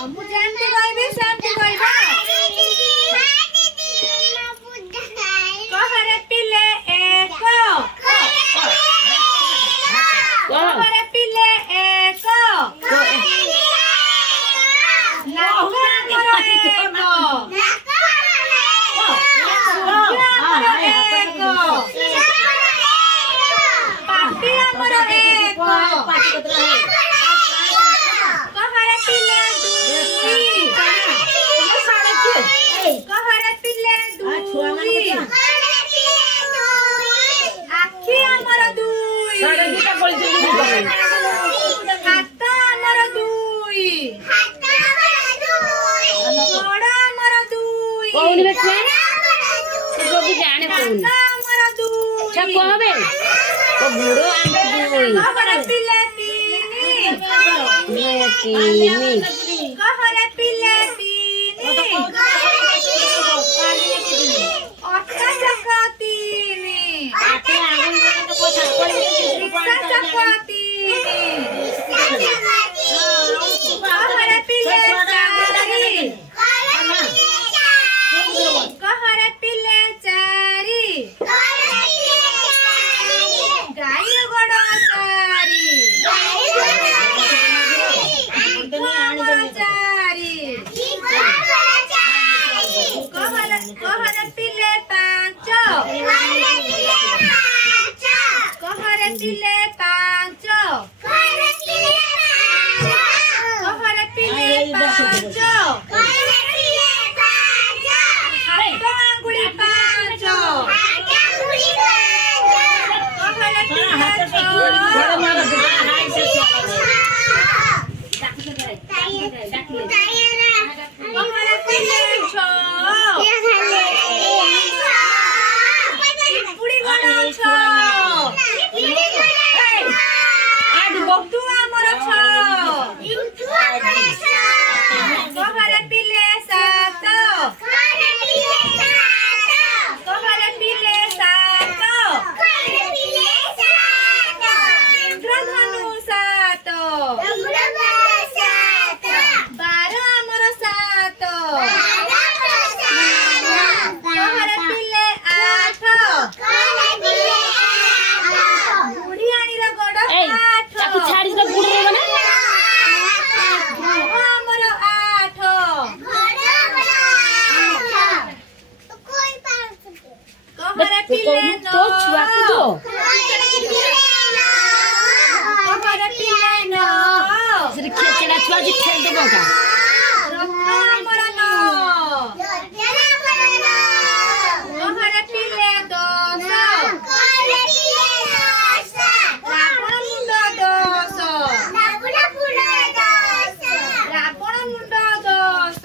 हमू जानते कहबे शांति कहबा कहरे पिले एक कहरे पिले एक नाको हमरो एक पाटी हमरो एक कहरे पिले दुई कहरे पिले दुई आखी हमरो दुई हाथ हमरो दुई गोड़ हमरो दुई कौन बेटा से जो भी जाने कौन हमरो दुई अच्छा कहबे तो बुढ़ो आंटी दुई कहरे पिले तीनी मैं तीनी कहरे पिले तीनी अट्ठा चक्का तीनी रिक्शा चक्का तीनी कहरे पिले चारी कहरे पिले चारी गाई गोड़ चारी हमर चारी कहरे पिले पाँच कहरे पिले पाँच कहरे पिले पाँच हाथ आंगुली पाँच कहरे पिले कहरे पिले छो पुड़ी गण छो आज बक्तु हमर छो कहरे पिले सात कहरे पिले सात इंद्रधनु सात 12 हमर सात कहरे पिले आठ बुढ़ी आनीर गोड़ आठ ताकू छाड़ी से बुढ़ रे बने हमर आठ कहरे पिले तो छुआ को तो कहरे पिले नौ से खेचड़ा छुआ जी खेल देबो का हमर नौ कहरे पिले 10 रावण मुंड 10 रावण मुंड 10